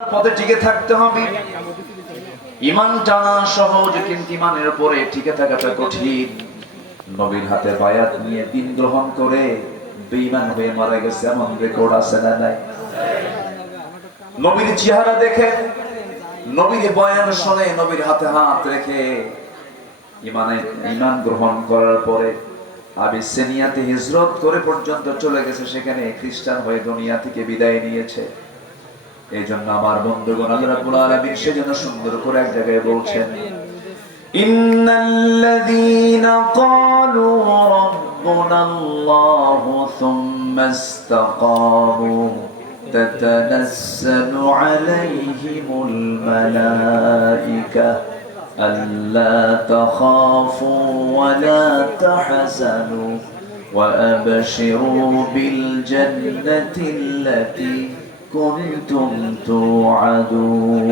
পথে টিকে থাকতে হবে। ঈমান টানা সহজ, কিন্তু ঈমানের উপরে টিকে থাকাটা কঠিন। নবীর হাতে বায়াত নিয়ে দিন গ্রহণ করে বেঈমান হয়ে মারা গেছে এমন রেকর্ড আছে না নাই? নবীর চেহারা দেখে, নবীর বয়ান শুনে, নবীর হাতে হাত রেখে ঈমান গ্রহণ করার পরে আবিসিনিয়াতে হিজরত করে পর্যন্ত চলে গেছে, সেখানে খ্রিস্টান হয়ে দুনিয়া থেকে বিদায় নিয়েছে। এই জন্য আমার বন্ধুগণ, আল্লাহ রাব্বুল আলামিন সেজন্য সুন্দর করে এক জায়গায় বলছেন, ইন্নাল্লাযীনা ক্বালু রাব্বুনাল্লাহু সুম্মা ইসতাকামু তাতানাসসালু আলাইহিমুল মালায়েকা আল্লা তাখাফু ওয়া লা তাহজানু ওয়া আবশিরু বিল জান্নাতিল্লাতী কুনতুম তুআদুন।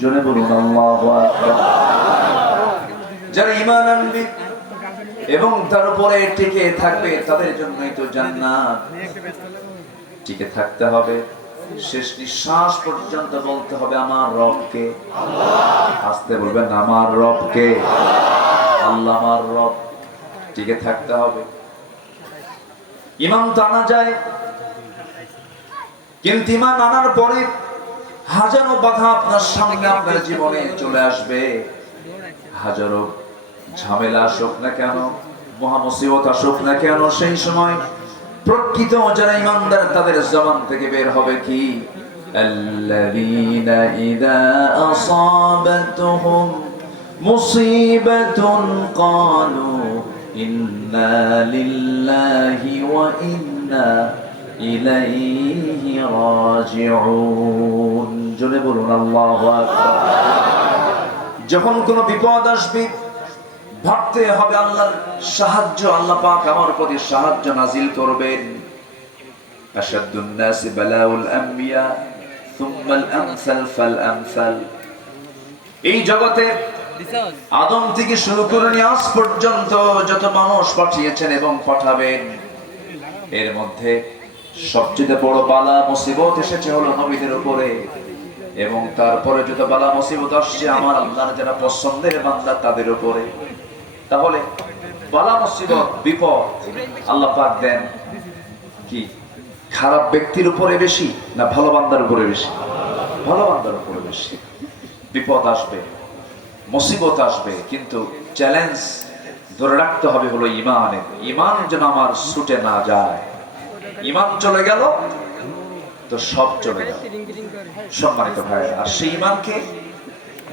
জোরে বলুন আল্লাহু আকবার। যারা ঈমান আনবে এবং তার উপরে টিকে থাকবে তাদের জন্যই তো জান্নাত। টিকে থাকতে হবে, শেষ নিঃশ্বাস পর্যন্ত বলতে হবে আমার রবকে। আস্তে বলবেন আমার রবকে, আল্লাহ আমার রব। টিকে থাকতে হবে। ঈমান তো আনা যায়, কিন্তু ঈমান আনার পরে হাজারো বাধা আপনার সামনে আপনার জীবনে চলে আসবে। হাজারো ঝামেলা আসুক না কেন, মহা মুসিবত আসুক না কেন, সেই সময় প্রকৃত যারা ঈমানদার তাদের জবান থেকে বের হবে কি, আল্লাযীনা ইযা আসাবাতুহুম মুসিবাতুন ক্বালু ইন্না লিল্লাহি ওয়া ইন্না ইলাইহি রাজিউন। জোরে বলুন আল্লাহু আকবার। যখন কোনো বিপদ আসবে ভাবতে হবে আল্লাহর সাহায্য, আল্লাহ পাক আমার প্রতি সাহায্য নাজিল করবেন। আশাদ্দুন নাসি বালাউল আম্বিয়া সুম্মাল আমসাল ফাল আমসাল। এই জগতে আদম থেকে শুরু করে আজ পর্যন্ত যত মানুষ পাঠিয়েছেন এবং পাঠাবেন, এর মধ্যে সবচেয়ে বড় বালা মুসিবত এসেছে হলো নবীদের উপরে। এবং তারপরে যত বালা মুসিবত আসছে আমার আল্লাহর যারা পছন্দের বান্দা তাদের উপরে। তাহলে বালা মুসিবত বিপদ আল্লাহ পাক দেন কি খারাপ ব্যক্তির উপরে বেশি না ভালো বান্দার উপরে বেশি? ভালো বান্দার উপরে বেশি। বিপদ আসবে, মুসিবত আসবে, কিন্তু চ্যালেঞ্জ ধরে রাখতে হবে হলো ঈমানের। ঈমান যেন আমার ছুটে না যায়। ঈমান চলে গেল তো সব চলে গেল। সম্মানিত ভাই, আর সেই ঈমানকে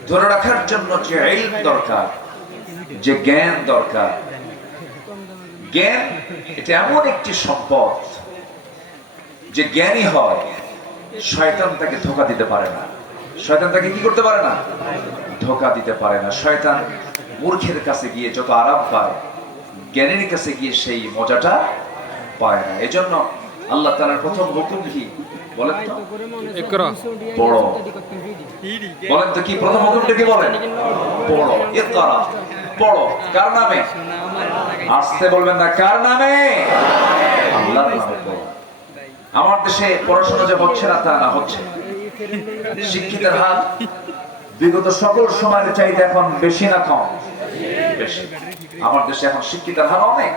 ধরে রাখার জন্য যে ইলম দরকার, যে জ্ঞান দরকার, জ্ঞান এটা এমন একটি সম্পদ যে জ্ঞানী হয় শয়তান তাকে ধোঁকা দিতে পারে না। শয়তান তাকে কি করতে পারে না? ধোঁকা দিতে পারে না। শয়তান মূর্খের কাছে গিয়ে যত আরাম পায়, জ্ঞানীর কাছে গিয়ে সেই মজাটা পায় না। এজন্য আল্লাহ তাআলার প্রথম হুকুম কি বলেন তো? ইকরা, পড়ো। বলেন তো কি প্রথম হুকুমটা কি বলেন? পড়ো। ইকরা, পড়ো। কার নামে? আস্তে বলবেন না, কার নামে? আল্লাহর নামে পড়ো। আমার দেশে পড়াশোনা যে হচ্ছে না তা না, হচ্ছে। শিক্ষিতের হার বিগত সকল সময়ের চাইতে এখন বেশি না কম? বেশি। আমার দেশে এখন শিক্ষিতের হার অনেক।